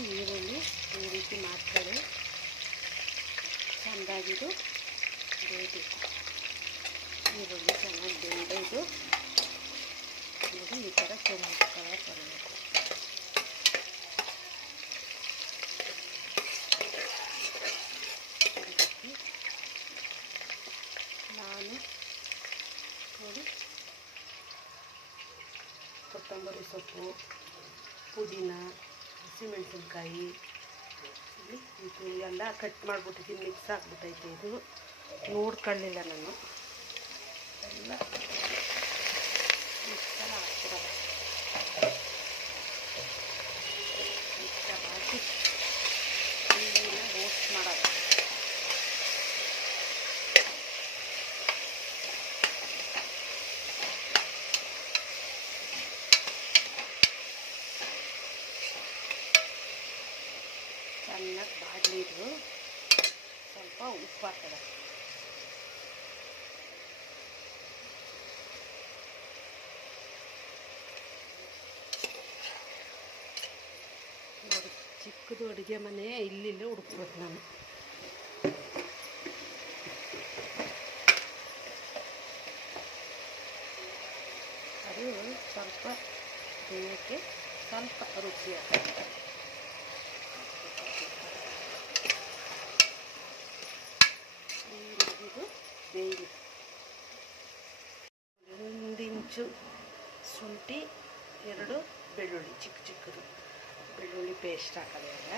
ಈರುಳ್ಳಿ ಈ ರೀತಿ ಮಾಡ್ತಾರೆ. ಚೆಂದಾಗಿದು ಬೇಯಬೇಕು. ಈರುಳ್ಳಿ ಚೆನ್ನಾಗಿ ಬೇಯ್ದು ನೋಡಿ ಈ ಥರ ಕೆಂಪು ಕಲರ್ ಬರಬೇಕು. ನಾನು ನೋಡಿ ಕೊತ್ತಂಬರಿ ಸೊಪ್ಪು, ಪುದೀನ, ಹಸಿಮೆಣಸಿನ್ಕಾಯಿ ಇದು ಎಲ್ಲ ಕಟ್ ಮಾಡಿಬಿಟ್ಟಿದ್ದೀನಿ. ಮಿಕ್ಸ್ ಆಗಿಬಿಟ್ಟೈತೆ. ಇದು ನೋಡ್ಕೊಳ್ಳಿಲ್ಲ ನಾನು. ಎಲ್ಲ ಮಿಕ್ಸರ್ ಹಾಕ್ಬಿಡೋದು. ಮಿಕ್ಸರ್ ಹಾಕಿ ನೀರನ್ನ ರೋಸ್ಟ್ ಮಾಡೋದು. ಚೆನ್ನಾಗಿ ಬಾಡಲಿದ್ದು ಸ್ವಲ್ಪ ಉಪ್ಪು ಹಾಕೋದು. ನೋಡಿ ಚಿಕ್ಕದು ಅಡುಗೆ ಮನೆ ಇಲ್ಲಿಲ್ಲೇ ಹುಡುಕ್ಬೇಕು ನಾನು. ಅದು ಸ್ವಲ್ಪ ಬೇಯಕ್ಕೆ ಸ್ವಲ್ಪ ರುಚಿ ಆಗ್ತದೆ. ಇದು ಬೇಯಲಿ. 1 ಇಂಚು ಶುಂಠಿ, 2 ಬೆಳ್ಳುಳ್ಳಿ, ಚಿಕ್ಕದು ಬೆಳ್ಳುಳ್ಳಿ ಪೇಸ್ಟ್ ಹಾಕೋದ್ರಿಂದ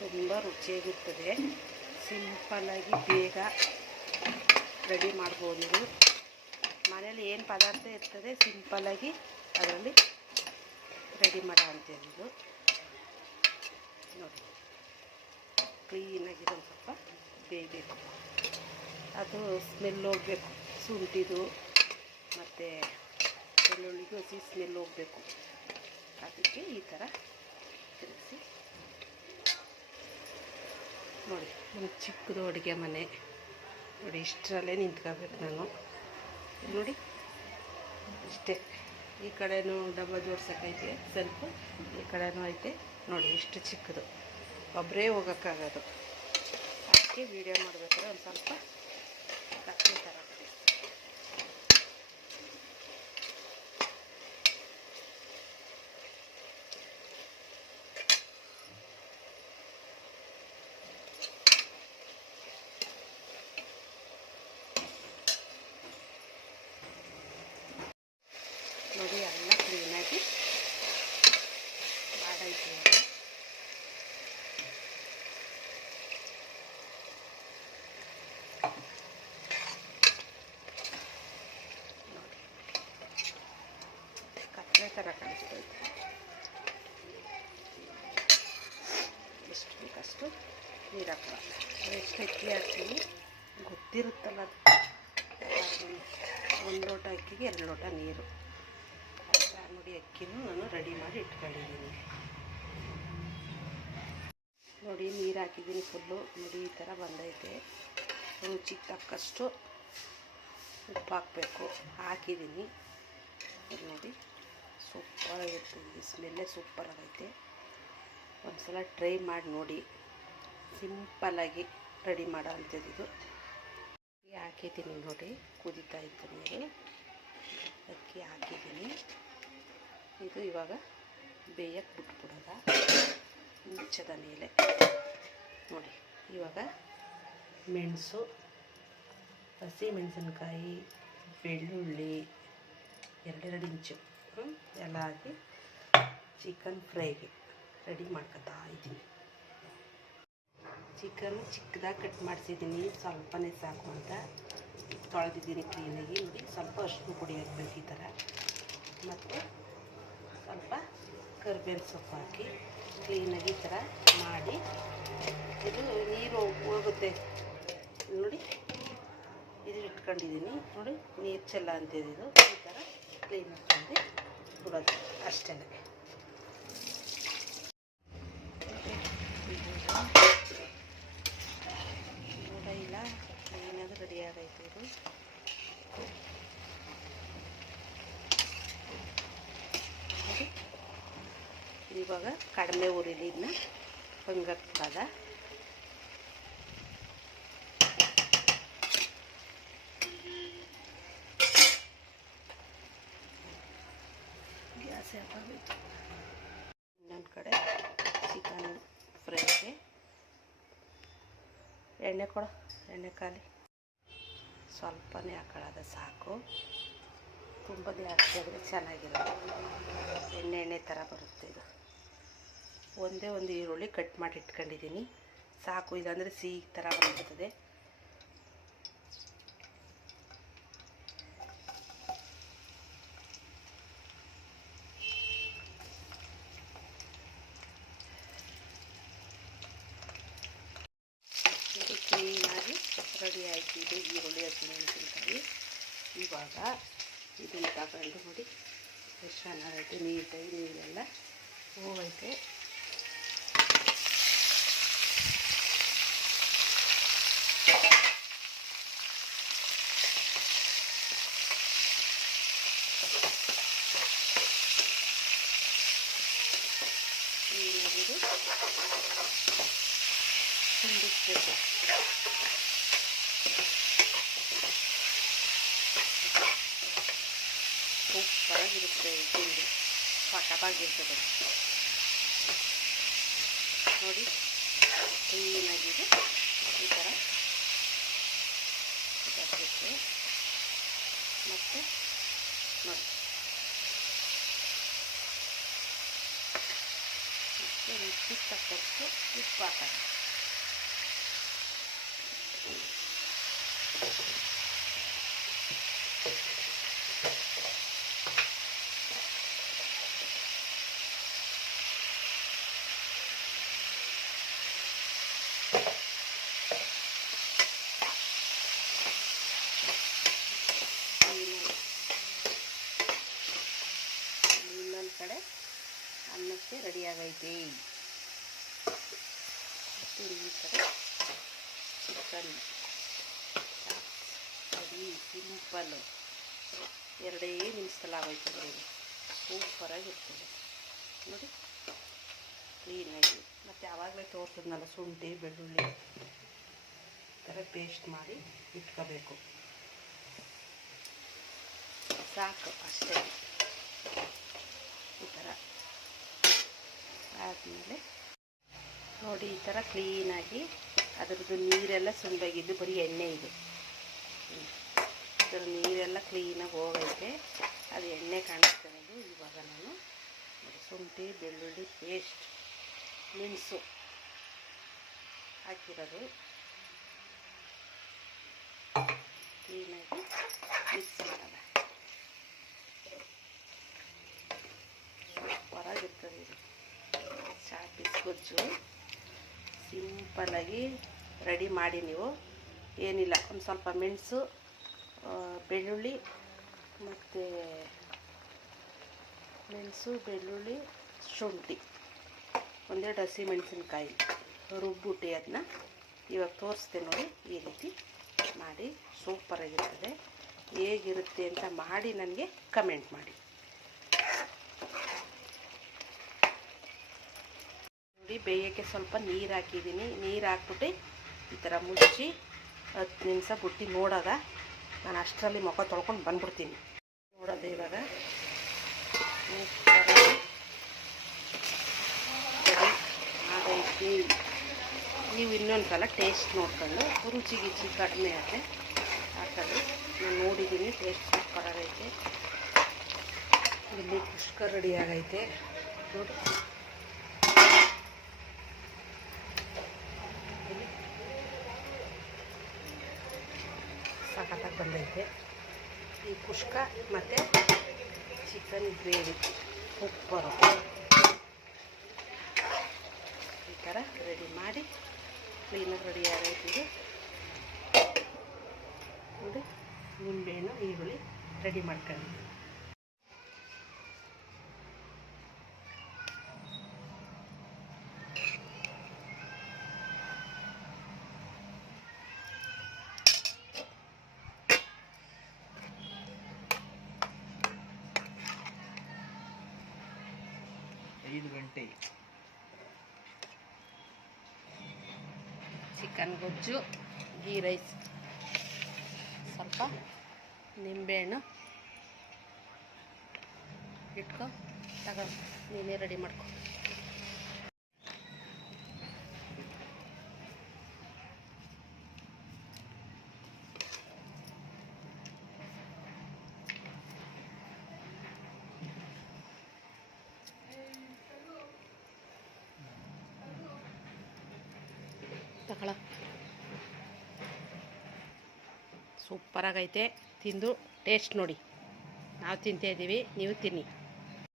ತುಂಬ ರುಚಿಯಾಗಿರ್ತದೆ. ಸಿಂಪಲ್ಲಾಗಿ ಬೇಗ ರೆಡಿ ಮಾಡ್ಬೋದು. ನೀವು ಮನೇಲಿ ಏನು ಪದಾರ್ಥ ಇರ್ತದೆ ಸಿಂಪಲ್ಲಾಗಿ ಅದರಲ್ಲಿ ರೆಡಿ ಮಾಡೋ ಅಂಥದ್ದು. ನೋಡಿ ಕ್ಲೀನಾಗಿ ಒಂದು ಸ್ವಲ್ಪ ಬೇಯಬೇಕು. ಅದು ಸ್ಮೆಲ್ ಹೋಗಬೇಕು. ಶುಂಠಿದು ಮತ್ತು ಬೆಳ್ಳುಳ್ಳಿಗೂ ಹಸಿ ಸ್ಮೆಲ್ ಹೋಗಬೇಕು. ಅದಕ್ಕೆ ಈ ಥರ ತಿರುಗಿಸಿ ನೋಡಿ. ನಮ್ಮ ಚಿಕ್ಕದು ಅಡುಗೆ ಮನೆ ನೋಡಿ. ಇಷ್ಟರಲ್ಲೇ ನಿಂತ್ಕೋಬೇಕು ನಾನು. ನೋಡಿ ಇಷ್ಟೇ. ಈ ಕಡೆನೂ ಡಬ್ಬ ಜೋಡ್ಸೋಕ್ಕೈತೆ ಸ್ವಲ್ಪ, ಈ ಕಡೆನೂ ಐತೆ ನೋಡಿ. ಇಷ್ಟು ಚಿಕ್ಕದು ಒಬ್ಬರೇ ಹೋಗೋಕ್ಕಾಗೋದು. ಅದಕ್ಕೆ ವೀಡಿಯೋ ಮಾಡಬೇಕಾದ್ರೆ ಒಂದು ಸ್ವಲ್ಪ ಕತ್ತಿ ಥರ ನೋಡಿ. ಎಲ್ಲ ಕ್ಲೀನಾಗಿ ಬಾಡೈತೆ. ನೋಡಿ ಕತ್ಲೆ ಥರ ಕಾಣಿಸ್ತೈತೆ. ಎಷ್ಟು ಬೇಕಷ್ಟು ನೀರು ಹಾಕೋಣ. ಎಷ್ಟು ಅಕ್ಕಿ ಹಾಕ್ತೀನಿ ಗೊತ್ತಿರುತ್ತಲ್ಲ. 1 ಲೋಟ ಅಕ್ಕಿಗೆ 2 ಲೋಟ ನೀರು. ನೋಡಿ ಅಕ್ಕಿನೂ ನಾನು ರೆಡಿ ಮಾಡಿ ಇಟ್ಕೊಂಡಿದ್ದೀನಿ. ನೋಡಿ ನೀರು ಹಾಕಿದ್ದೀನಿ ಫುಲ್ಲು. ನೋಡಿ ಈ ಥರ ಬಂದೈತೆ. ರುಚಿಗೆ ತಕ್ಕಷ್ಟು ಉಪ್ಪು ಹಾಕಬೇಕು. ಹಾಕಿದ್ದೀನಿ ನೋಡಿ. ಸೂಪರಾಗಿರ್ತದೆ. ಸ್ಮೆಲ್ಲೇ ಸೂಪರಾಗೈತೆ. ಒಂದು ಸಲ ಟ್ರೈ ಮಾಡಿ ನೋಡಿ. ಸಿಂಪಲ್ಲಾಗಿ ರೆಡಿ ಮಾಡೋ ಅಂಥದ್ದು ಇದು. ಹಾಕಿದ್ದೀನಿ ನೋಡಿ. ಕುದೀತಾ ಇತ್ತು ನೀರು. ಅಕ್ಕಿ ಹಾಕಿದ್ದೀನಿ. ಇದು ಇವಾಗ ಬೇಯಕ್ಕೆ ಬಿಟ್ಬಿಡೋದ ಮುಚ್ಚದ ಮೇಲೆ. ನೋಡಿ ಇವಾಗ ಮೆಣಸು, ಹಸಿ ಮೆಣಸಿನ್ಕಾಯಿ, ಬೆಳ್ಳುಳ್ಳಿ 2 ಇಂಚು ಎಲ್ಲ ಹಾಕಿ ಚಿಕನ್ ಫ್ರೈಗೆ ರೆಡಿ ಮಾಡ್ಕೊತಾ ಇದ್ದೀನಿ. ಚಿಕನ್ ಚಿಕ್ಕದಾಗಿ ಕಟ್ ಮಾಡಿಸಿದ್ದೀನಿ. ಸ್ವಲ್ಪನೇ ಸಾಕು ಅಂತ ತೊಳೆದಿದ್ದೀನಿ ಕ್ಲೀನಾಗಿ. ನೋಡಿ ಸ್ವಲ್ಪ ಅರಿಶಿನ ಪುಡಿ ಹಾಕ್ಬೇಕು ಈ ಥರ. ಮತ್ತು ಸ್ವಲ್ಪ ಕರಿಬೇವಿನ ಸೊಪ್ಪು ಹಾಕಿ ಕ್ಲೀನಾಗಿ ಈ ಥರ ಮಾಡಿ. ಇದು ನೀರು ಹೋಗುತ್ತೆ ನೋಡಿ. ಇದು ಇಟ್ಕೊಂಡಿದ್ದೀನಿ ನೋಡಿ. ನೀರು ಚೆಲ್ಲ ಅಂತಿದ್ದು ಈ ಥರ ಕ್ಲೀನ್ ಮಾಡ್ಕೊಂಡು ಬಿಡೋದು ಅಷ್ಟೇ. ನೋಡ ಇಲ್ಲ ಏನಾದರೂ ರೆಡಿ ಆಗೈತೆ. ಇದು ಇವಾಗ ಕಡಿಮೆ ಉರಿಲಿ ಇದನ್ನ ಬಂಗಾರದ ಗ್ಯಾಸ್ ಹಾಕೋಬೇಕು. ಇನ್ನೊಂದು ಕಡೆ ಚಿಕನ್ ಫ್ರೈಗೆ ಎಣ್ಣೆ ಕೊಡು, ಎಣ್ಣೆ ಖಾಲಿ, ಸ್ವಲ್ಪನೇ ಹಾಕೊಳ್ಳೋದು ಸಾಕು, ತುಂಬನೇ ಹಾಕಿದ್ರೆ ಚೆನ್ನಾಗಿರೋದು. ಎಣ್ಣೆ ಥರ ಬರುತ್ತೆ ಇದು. ಒಂದೇ ಒಂದು ಈರುಳ್ಳಿ ಕಟ್ ಮಾಡಿ ಇಟ್ಕೊಂಡಿದ್ದೀನಿ ಸಾಕು, ಇಲ್ಲಾಂದರೆ ಸಿಹಿ ಥರ ಬಂದಿರ್ತದೆ. ಕ್ಲೀನಾಗಿ ರೆಡಿ ಆಯಿತು. ಇದು ಈರುಳ್ಳಿ ಹಸಿಮೆಣಸಿನ್ಕಾಯಿ. ಇವಾಗ ಇದನ್ನು ತಗೊಂಡು ನೋಡಿ ಎಷ್ಟು ಚೆನ್ನಾಗೈತೆ, ನೀರೆಲ್ಲ ಹೋಗೈತೆ. ಕ್ಲೀನಾಗಿದು ತುಂಬಿಸ್ಬೇಕು. ಸೂಪರಾಗಿರುತ್ತೆ ತಿಂಡಿ, ಸಖತ್ತಾಗಿರ್ತದೆ ನೋಡಿ. ಕ್ಲೀನಾಗಿದೆ ಈ ಥರ ಇದಾಗುತ್ತೆ. ಮತ್ತು ನೋಡಿ ಮತ್ತು ರುಚಿಗೆ ತಕ್ಕಷ್ಟು ಉಪ್ಪು ಹಾಕೋಣ. ಇನ್ನೊಂದು ಕಡೆ ಅನ್ನಕ್ಕೆ ರೆಡಿಯಾಗೈತೆ. ಮತ್ತು ಇನ್ನೊಂದು ಕಡೆ ಚಿಕನ್ ರೆಡಿ, ಸಿಂಪಲ್ಲು, 2 ನಿಮಿಷದಲ್ಲಿ ಆಗೋಯ್ತದೆ. ಇದು ಸೂಪರಾಗಿರ್ತದೆ ನೋಡಿ, ಕ್ಲೀನಾಗಿ. ಮತ್ತು ಆವಾಗಲೇ ತೋರಿಸಿದ್ನಲ್ಲ ಶುಂಠಿ ಬೆಳ್ಳುಳ್ಳಿ ಈ ಥರ ಪೇಸ್ಟ್ ಮಾಡಿ ಇಟ್ಕೋಬೇಕು. ಸಾಕು ಅಷ್ಟೇ. ಈ ಥರ ಆದಮೇಲೆ ನೋಡಿ, ಈ ಥರ ಕ್ಲೀನಾಗಿ ಅದರದ್ದು ನೀರೆಲ್ಲ ಸುಂಡಾಗಿದ್ದು ಬರೀ ಎಣ್ಣೆ ಇದು. ಇದರ ನೀರೆಲ್ಲ ಕ್ಲೀನಾಗಿ ಹೋಗೈತೆ, ಅದು ಎಣ್ಣೆ ಕಾಣಿಸ್ತಿರೋದು. ಇವಾಗ ನಾನು ಶುಂಠಿ ಬೆಳ್ಳುಳ್ಳಿ ಪೇಸ್ಟ್, ಮೆಣಸು ಹಾಕಿರೋದು ಕ್ಲೀನಾಗಿ ಮಿಕ್ಸ್ ಮಾಡೋಣ. ಸೂಪರಾಗಿರ್ತದೆ ಇದು ಚಾಪೀಸ್ ಗೊಜ್ಜು. ಸಿಂಪಲ್ಲಾಗಿ ರೆಡಿ ಮಾಡಿ ನೀವು. ಏನಿಲ್ಲ, ಒಂದು ಸ್ವಲ್ಪ ಮೆಣಸು, ಬೆಳ್ಳುಳ್ಳಿ ಮತ್ತು ಬೆಳ್ಳುಳ್ಳಿ, ಶುಂಠಿ, 1-2 ಹಸಿಮೆಣಸಿನ್ಕಾಯಿ ರುಬ್ಬಿಟ್ಟು ಅದನ್ನ ಇವಾಗ ತೋರಿಸ್ತೆ ನೋಡಿ. ಈ ರೀತಿ ಮಾಡಿ ಸೂಪರಾಗಿರ್ತದೆ. ಹೇಗಿರುತ್ತೆ ಅಂತ ಮಾಡಿ ನನಗೆ ಕಮೆಂಟ್ ಮಾಡಿ. ನೋಡಿ, ಬೇಯೋಕ್ಕೆ ಸ್ವಲ್ಪ ನೀರು ಹಾಕಿದ್ದೀನಿ. ನೀರು ಹಾಕ್ಬಿಟ್ಟು ಈ ಥರ ಮುಚ್ಚಿ 10 ನಿಮಿಷ ಬಿಟ್ಟು ನೋಡೋದ. ನಾನು ಅಷ್ಟರಲ್ಲಿ ಮುಖ ತೊಳ್ಕೊಂಡು ಬಂದ್ಬಿಡ್ತೀನಿ. ನೋಡೋದು ಇವಾಗ ಆಗೈತಿ. ನೀವು ಇನ್ನೊಂದು ಸಲ ಟೇಸ್ಟ್ ನೋಡ್ಕೊಂಡು ರುಚಿ ಗಿಚ್ಚಿ ಕಡಿಮೆ ಆದರೆ ಹಾಕೋದು. ನಾನು ನೋಡಿದ್ದೀನಿ, ಟೇಸ್ಟ್ ಸೂಪರಾಗೈತೆ. ಇಲ್ಲಿ ಕುಷ್ಕ ರೆಡಿ ಆಗೈತೆ ನೋಡಿ. ಸಖತ್ತಾಗಿ ಬಂದೈತೆ ಈ ಕುಷ್ಕ ಮತ್ತು ಚಿಕನ್ ಗ್ರೇವಿ ಸೂಪರು. ಈ ಥರ ರೆಡಿ ಮಾಡಿ ಕ್ಲೀನಾಗಿ ರೆಡಿ ಆಗೈತೆ ಇದು ನೋಡಿ. ನಿಂಬೆಹಣ್ಣು ಈರುಳ್ಳಿ ರೆಡಿ ಮಾಡ್ಕೊಂಡಿದ್ದೀನಿ. 5 ಗಂಟೆ. ಚಿಕನ್ ಗೊಜ್ಜು, ಗೀ ರೈಸ್, ಸ್ವಲ್ಪ ನಿಂಬೆಹಣ್ಣು ಇಟ್ಕೊ ತಗೋ, ನೀನೇ ರೆಡಿ ಮಾಡ್ಕೊ. ತಗೊಳ, ಸೂಪರಾಗೈತೆ. ತಿಂದು ಟೇಸ್ಟ್ ನೋಡಿ. ನಾವು ತಿಂತಾಯಿದ್ದೀವಿ, ನೀವು ತಿನ್ನಿ.